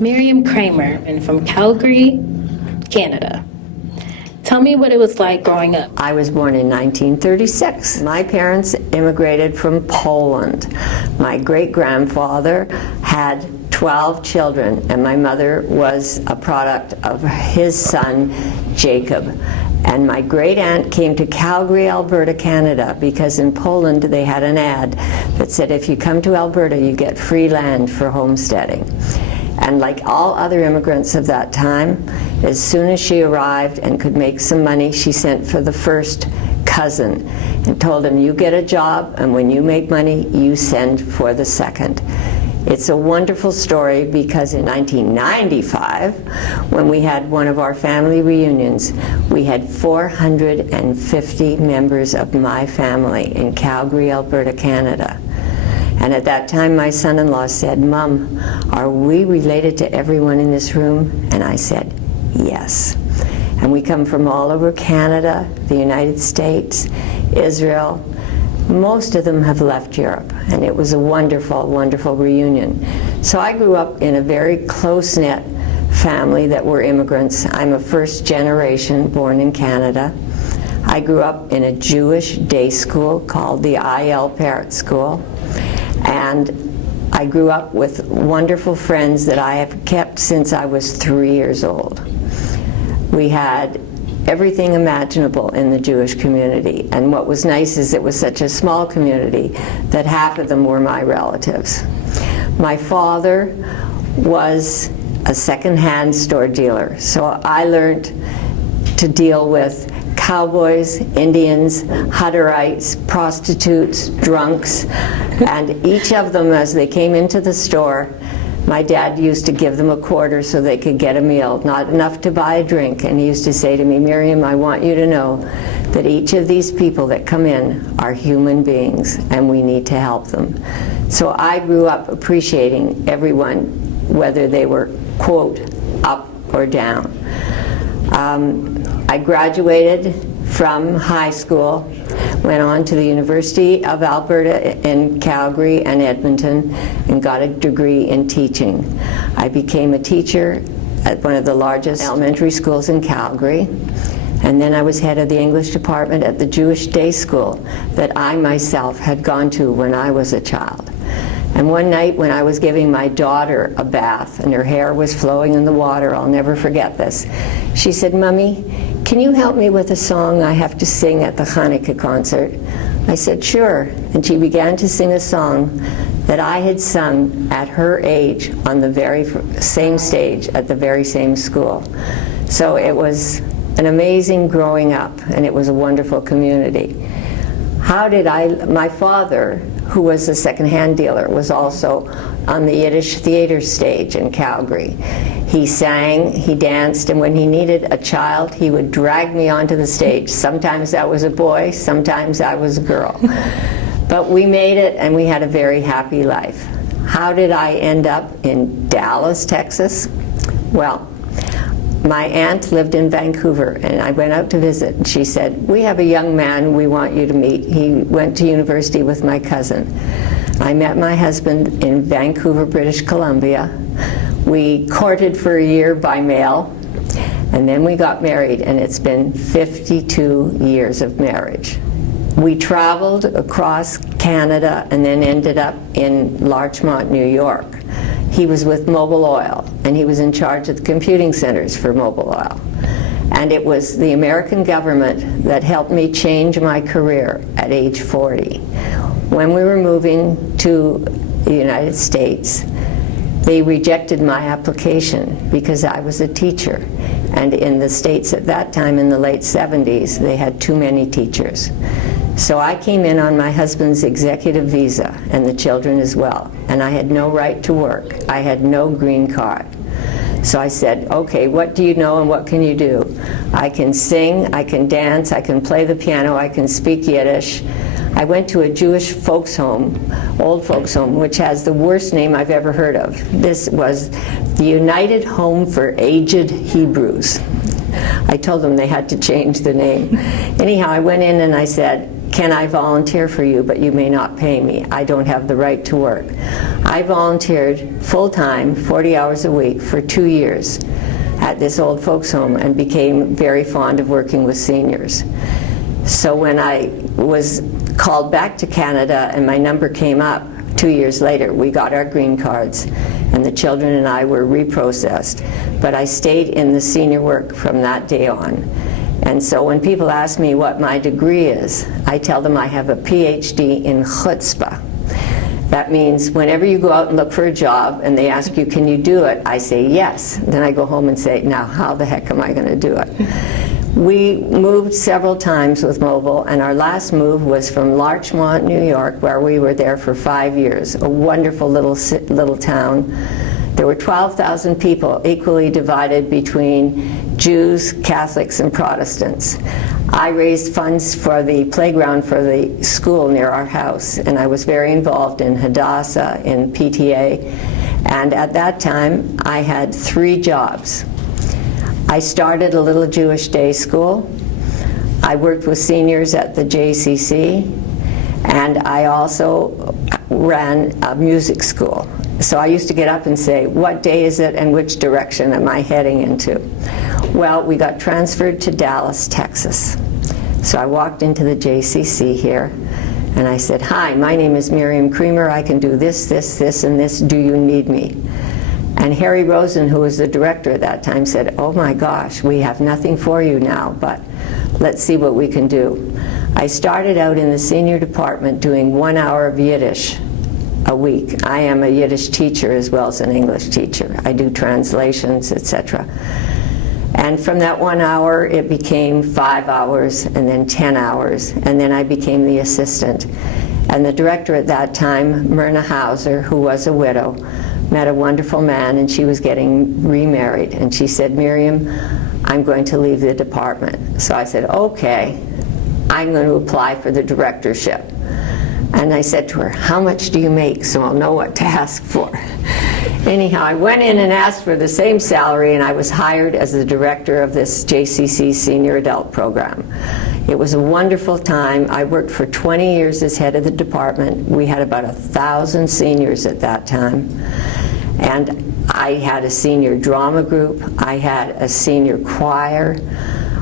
Miriam Creemer, and from Calgary, Canada. Tell me what it was like growing up. I was born in 1936. My parents immigrated from Poland. My great-grandfather had 12 children, and my mother was a product of his son, Jacob. And my great-aunt came to Calgary, Alberta, Canada, because in Poland they had an ad that said, if you come to Alberta, you get free land for homesteading. And like all other immigrants of that time, as soon as she arrived and could make some money, she sent for the first cousin and told him, you get a job, and when you make money, you send for the second. It's a wonderful story because in 1995, when we had one of our family reunions, we had 450 members of my family in Calgary, Alberta, Canada. And at that time, my son-in-law said, Mom, are we related to everyone in this room? And I said, yes. And we come from all over Canada, the United States, Israel. Most of them have left Europe, and it was a wonderful, wonderful reunion. So I grew up in a very close-knit family that were immigrants. I'm a first generation born in Canada. I grew up in a Jewish day school called the I.L. Parrott School. And I grew up with wonderful friends that I have kept since I was 3 years old. We had everything imaginable in the Jewish community. And what was nice is it was such a small community that half of them were my relatives. My father was a second-hand store dealer, so I learned to deal with cowboys, Indians, Hutterites, prostitutes, drunks, and each of them, as they came into the store, my dad used to give them a quarter so they could get a meal, not enough to buy a drink. And he used to say to me, Miriam, I want you to know that each of these people that come in are human beings, and we need to help them. So I grew up appreciating everyone, whether they were, quote, up or down. I graduated from high school, went on to the University of Alberta in Calgary and Edmonton, and got a degree in teaching. I became a teacher at one of the largest elementary schools in Calgary, and then I was head of the English department at the Jewish day school that I myself had gone to when I was a child. And one night when I was giving my daughter a bath and her hair was flowing in the water, I'll never forget this, she said, Mommy, can you help me with a song I have to sing at the Hanukkah concert? I said, sure. And she began to sing a song that I had sung at her age on the very same stage at the very same school. So it was an amazing growing up, and it was a wonderful community. My father, who was a second-hand dealer, was also on the Yiddish theater stage in Calgary. He sang, he danced, and when he needed a child, he would drag me onto the stage. Sometimes I was a boy, sometimes I was a girl. But we made it, and we had a very happy life. How did I end up in Dallas, Texas? Well, my aunt lived in Vancouver, and I went out to visit, and she said, we have a young man we want you to meet. He went to university with my cousin. I met my husband in Vancouver, British Columbia. We courted for a year by mail, and then we got married, and it's been 52 years of marriage. We traveled across Canada and then ended up in Larchmont, New York. He was with Mobil Oil, and he was in charge of the computing centers for Mobil Oil. And it was the American government that helped me change my career at age 40. When we were moving to the United States, they rejected my application because I was a teacher. And in the States at that time, in the late 70s, they had too many teachers. So I came in on my husband's executive visa, and the children as well. And I had no right to work. I had no green card. So I said, okay, what do you know and what can you do? I can sing, I can dance, I can play the piano, I can speak Yiddish. I went to a Jewish folks home, old folks home, which has the worst name I've ever heard of. This was the United Home for Aged Hebrews. I told them they had to change the name. Anyhow, I went in and I said, can I volunteer for you, but you may not pay me. I don't have the right to work. I volunteered full-time, 40 hours a week, for 2 years at this old folks home and became very fond of working with seniors. So when I was called back to Canada and my number came up 2 years later, we got our green cards and the children and I were reprocessed. But I stayed in the senior work from that day on. And so when people ask me what my degree is, I tell them I have a PhD in chutzpah. That means whenever you go out and look for a job and they ask you, can you do it? I say yes. Then I go home and say, now how the heck am I going to do it? We moved several times with Mobile, and our last move was from Larchmont, New York, where we were there for 5 years, a wonderful little town. There were 12,000 people, equally divided between Jews, Catholics, and Protestants. I raised funds for the playground for the school near our house, and I was very involved in Hadassah, in PTA, and at that time I had 3 jobs. I started a little Jewish day school. I worked with seniors at the JCC, and I also ran a music school. So I used to get up and say, what day is it and which direction am I heading into? Well, we got transferred to Dallas, Texas. So I walked into the JCC here, and I said, hi, my name is Miriam Creemer. I can do this, this, this, and this. Do you need me? And Harry Rosen, who was the director at that time, said, oh my gosh, we have nothing for you now, but let's see what we can do. I started out in the senior department doing 1 hour of Yiddish a week. I am a Yiddish teacher as well as an English teacher. I do translations, etc. And from that 1 hour, it became 5 hours, and then 10 hours, and then I became the assistant. And the director at that time, Myrna Hauser, who was a widow, met a wonderful man, and she was getting remarried. And she said, Miriam, I'm going to leave the department. So I said, okay, I'm going to apply for the directorship. And I said to her, how much do you make so I'll know what to ask for? Anyhow, I went in and asked for the same salary, and I was hired as the director of this JCC Senior Adult Program. It was a wonderful time. I worked for 20 years as head of the department. We had about 1,000 seniors at that time. And I had a senior drama group. I had a senior choir.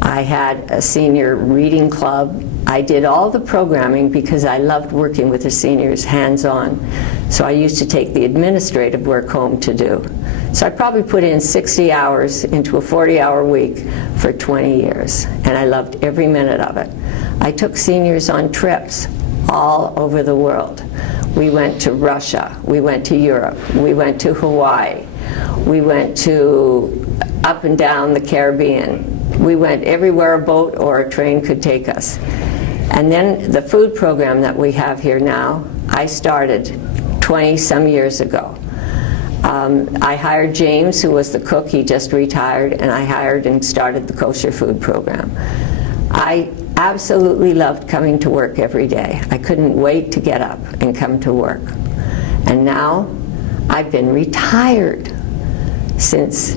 I had a senior reading club. I did all the programming because I loved working with the seniors hands-on. So I used to take the administrative work home to do. So I probably put in 60 hours into a 40-hour week for 20 years, and I loved every minute of it. I took seniors on trips all over the world. We went to Russia, we went to Europe, we went to Hawaii, we went to up and down the Caribbean. We went everywhere a boat or a train could take us. And then the food program that we have here now, I started 20-some years ago. I hired James, who was the cook. He just retired, and I hired and started the Kosher food program. I absolutely loved coming to work every day. I couldn't wait to get up and come to work. And now I've been retired since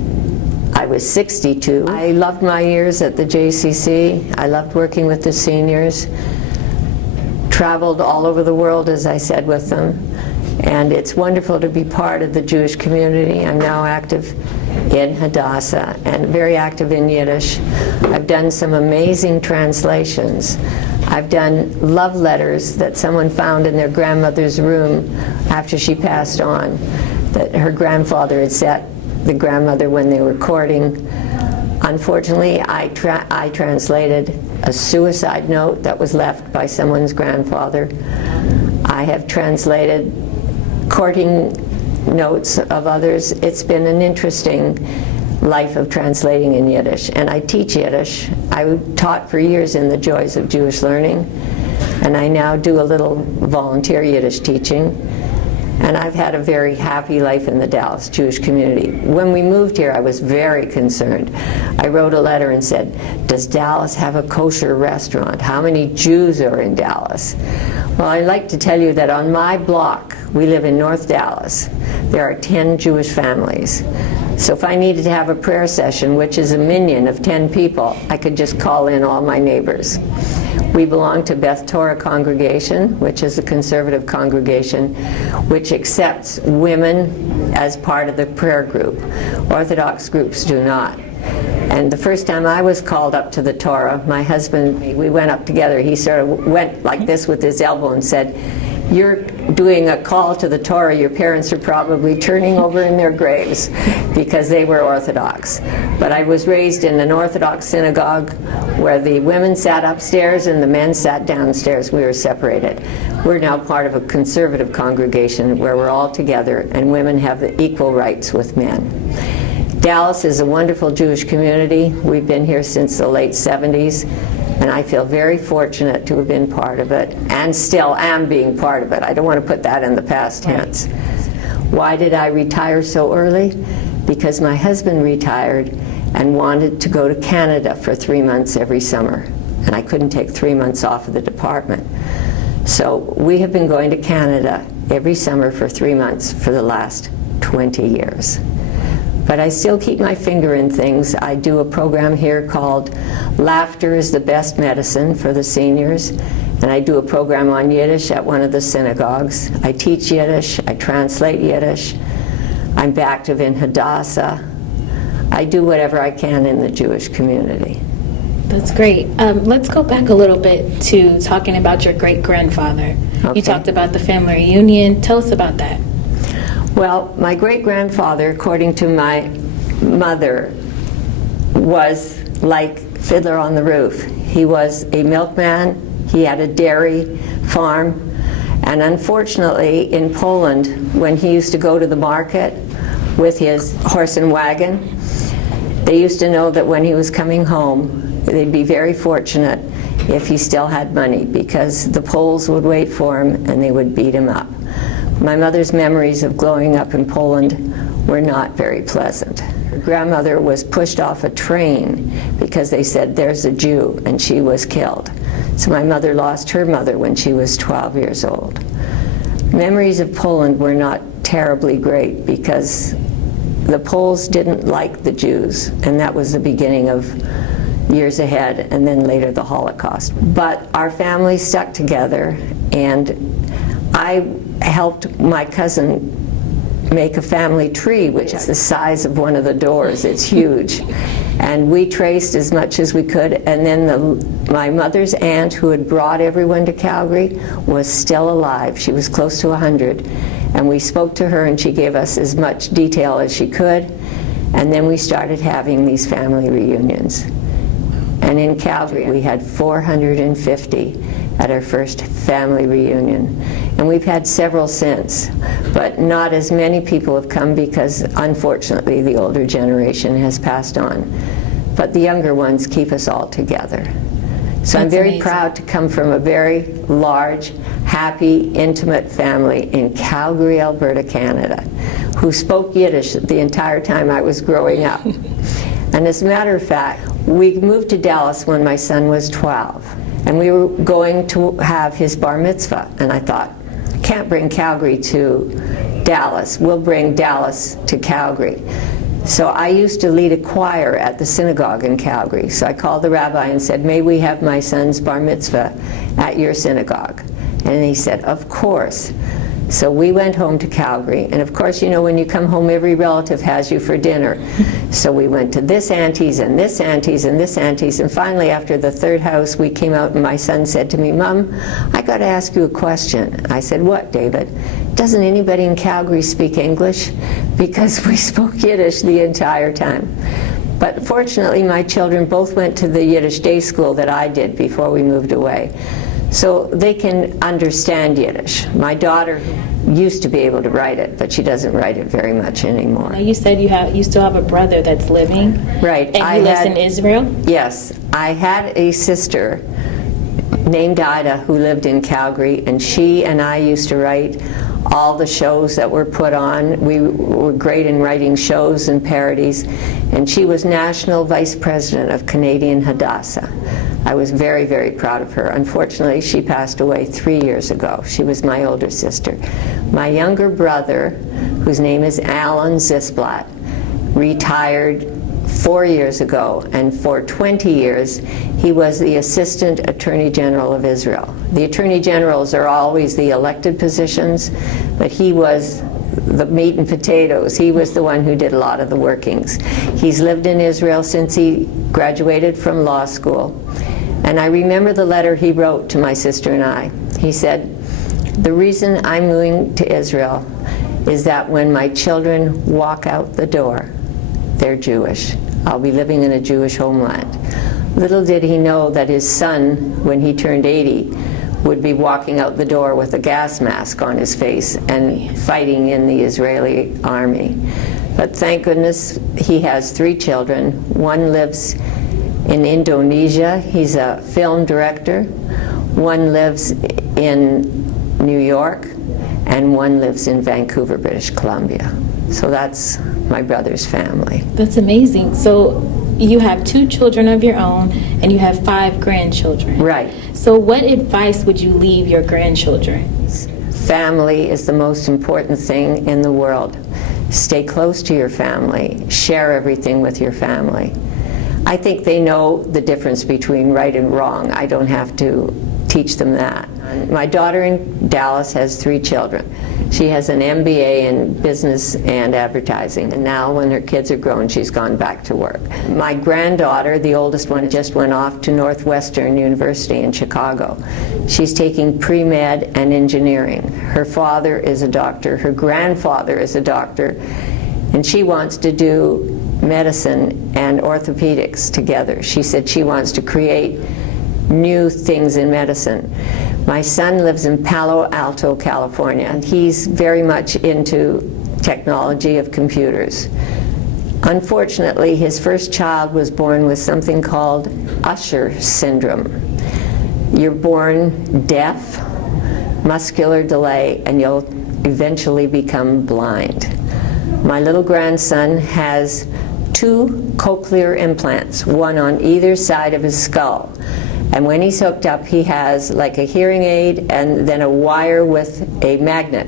I was 62. I loved my years at the JCC. I loved working with the seniors. Traveled all over the world, as I said, with them. And it's wonderful to be part of the Jewish community. I'm now active in Hadassah and very active in Yiddish. I've done some amazing translations. I've done love letters that someone found in their grandmother's room after she passed on, that her grandfather had sent the grandmother when they were courting. Unfortunately, I translated a suicide note that was left by someone's grandfather. I have translated courting notes of others. It's been an interesting life of translating in Yiddish, and I teach Yiddish. I taught for years in the Joys of Jewish Learning, and I now do a little volunteer Yiddish teaching. And I've had a very happy life in the Dallas Jewish community. When we moved here, I was very concerned. I wrote a letter and said, does Dallas have a kosher restaurant? How many Jews are in Dallas? Well, I'd like to tell you that on my block, we live in North Dallas, there are 10 Jewish families. So if I needed to have a prayer session, which is a minyan of 10 people, I could just call in all my neighbors. We belong to Beth Torah congregation, which is a conservative congregation which accepts women as part of the prayer group. Orthodox groups do not. And the first time I was called up to the Torah, my husband, we went up together. He sort of went like this with his elbow and said, "You're doing a call to the Torah. Your parents are probably turning over in their graves," because they were Orthodox. But I was raised in an Orthodox synagogue where the women sat upstairs and the men sat downstairs. We were separated. We're now part of a conservative congregation where we're all together and women have the equal rights with men. Dallas is a wonderful Jewish community. We've been here since the late 70s, and I feel very fortunate to have been part of it, and still am being part of it. I don't want to put that in the past tense. Why did I retire so early? Because my husband retired and wanted to go to Canada for 3 months every summer, and I couldn't take 3 months off of the department. So we have been going to Canada every summer for 3 months for the last 20 years. But I still keep my finger in things. I do a program here called Laughter is the Best Medicine for the seniors, and I do a program on Yiddish at one of the synagogues. I teach Yiddish, I translate Yiddish, I'm active in Hadassah. I do whatever I can in the Jewish community. That's great. Let's go back a little bit to talking about your great-grandfather. Okay. You talked about the family reunion. Tell us about that. Well, my great-grandfather, according to my mother, was like Fiddler on the Roof. He was a milkman, he had a dairy farm, and unfortunately in Poland, when he used to go to the market with his horse and wagon, they used to know that when he was coming home, they'd be very fortunate if he still had money, because the Poles would wait for him and they would beat him up. My mother's memories of growing up in Poland were not very pleasant. Her grandmother was pushed off a train because they said, "There's a Jew," and she was killed. So my mother lost her mother when she was 12 years old. Memories of Poland were not terribly great because the Poles didn't like the Jews, and that was the beginning of years ahead, and then later the Holocaust. But our family stuck together, and I helped my cousin make a family tree, which is the size of one of the doors. It's huge. And we traced as much as we could, and then my mother's aunt, who had brought everyone to Calgary, was still alive. She was close to 100. And we spoke to her, and she gave us as much detail as she could. And then we started having these family reunions. And in Calgary, we had 450 at our first family reunion. And we've had several since, but not as many people have come because, unfortunately, the older generation has passed on. But the younger ones keep us all together. So I'm very proud to come from a very large, happy, intimate family in Calgary, Alberta, Canada, who spoke Yiddish the entire time I was growing up. And as a matter of fact, we moved to Dallas when my son was 12. And we were going to have his bar mitzvah. And I thought, can't bring Calgary to Dallas. We'll bring Dallas to Calgary. So I used to lead a choir at the synagogue in Calgary. So I called the rabbi and said, "May we have my son's bar mitzvah at your synagogue?" And he said, "Of course." So we went home to Calgary, and of course, you know, when you come home, every relative has you for dinner. So we went to this auntie's and this auntie's and this auntie's, and finally, after the third house, we came out, and my son said to me, "Mom, I got to ask you a question." I said, "What, David?" "Doesn't anybody in Calgary speak English?" Because we spoke Yiddish the entire time. But fortunately, my children both went to the Yiddish day school that I did before we moved away. So they can understand Yiddish. My daughter used to be able to write it, but she doesn't write it very much anymore. Now you said you still have a brother that's living. Right. And he lives in Israel? Yes. I had a sister named Ida who lived in Calgary, and she and I used to write all the shows that were put on. We were great in writing shows and parodies, and she was National Vice President of Canadian Hadassah. I was very, very proud of her. Unfortunately, she passed away 3 years ago. She was my older sister. My younger brother, whose name is Alan Zisblatt, retired 4 years ago, and for 20 years he was the Assistant Attorney General of Israel. The Attorney Generals are always the elected positions, but he was the meat and potatoes. He was the one who did a lot of the workings. He's lived in Israel since he graduated from law school. And I remember the letter he wrote to my sister and I. He said, "The reason I'm moving to Israel is that when my children walk out the door, they're Jewish. I'll be living in a Jewish homeland." Little did he know that his son, when he turned 80, would be walking out the door with a gas mask on his face and fighting in the Israeli army. But thank goodness he has 3 children. One lives in Indonesia. He's a film director. One lives in New York, and one lives in Vancouver, British Columbia. So that's my brother's family. That's amazing. So you have 2 children of your own, and you have 5 grandchildren. Right. So what advice would you leave your grandchildren? Family is the most important thing in the world. Stay close to your family. Share everything with your family. I think they know the difference between right and wrong. I don't have to teach them that. My daughter in Dallas has 3 children. She has an MBA in business and advertising, and now when her kids are grown, she's gone back to work. My granddaughter, the oldest one, just went off to Northwestern University in Chicago. She's taking pre-med and engineering. Her father is a doctor, her grandfather is a doctor, and she wants to do medicine and orthopedics together. She said she wants to create new things in medicine. My son lives in Palo Alto, California, and he's very much into technology of computers. Unfortunately, his first child was born with something called Usher syndrome. You're born deaf, muscular delay, and you'll eventually become blind. My little grandson has 2 cochlear implants, one on either side of his skull. And when he's hooked up, he has like a hearing aid and then a wire with a magnet.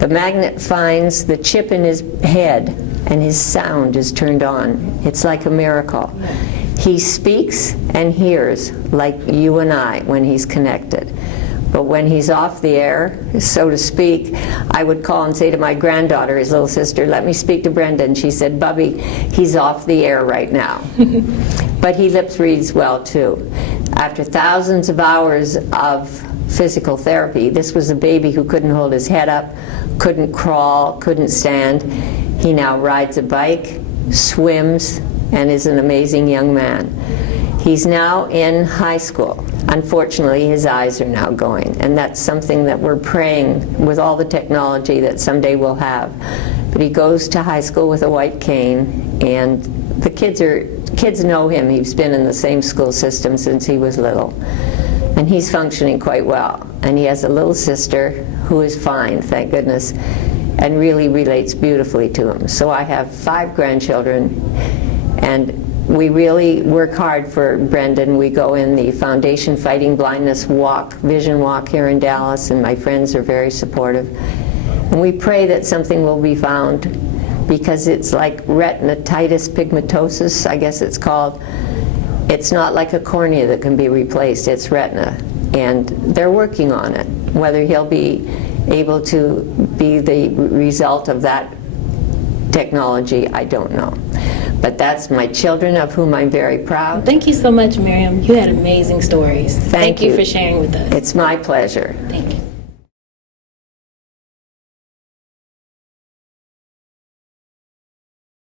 The magnet finds the chip in his head and his sound is turned on. It's like a miracle. He speaks and hears like you and I when he's connected. But when he's off the air, so to speak, I would call and say to my granddaughter, his little sister, "Let me speak to Brendan." She said, "Bubby, he's off the air right now." But he lip reads well too. After thousands of hours of physical therapy, this was a baby who couldn't hold his head up, couldn't crawl, couldn't stand. He now rides a bike, swims, and is an amazing young man. He's now in high school. Unfortunately, his eyes are now going, and that's something that we're praying with all the technology that someday we'll have. But he goes to high school with a white cane, and the kids know him. He's been in the same school system since he was little, and he's functioning quite well. And he has a little sister who is fine, thank goodness, and really relates beautifully to him. So I have 5 grandchildren, and we really work hard for Brendan. We go in the Foundation Fighting Blindness walk, vision walk here in Dallas, and my friends are very supportive. And we pray that something will be found, because it's like retinitis pigmentosus, I guess it's called. It's not like a cornea that can be replaced, it's retina. And they're working on it. Whether he'll be able to be the result of that technology, I don't know. But that's my children, of whom I'm very proud. Thank you so much, Miriam. You had amazing stories. Thank you for sharing with us. It's my pleasure. Thank you.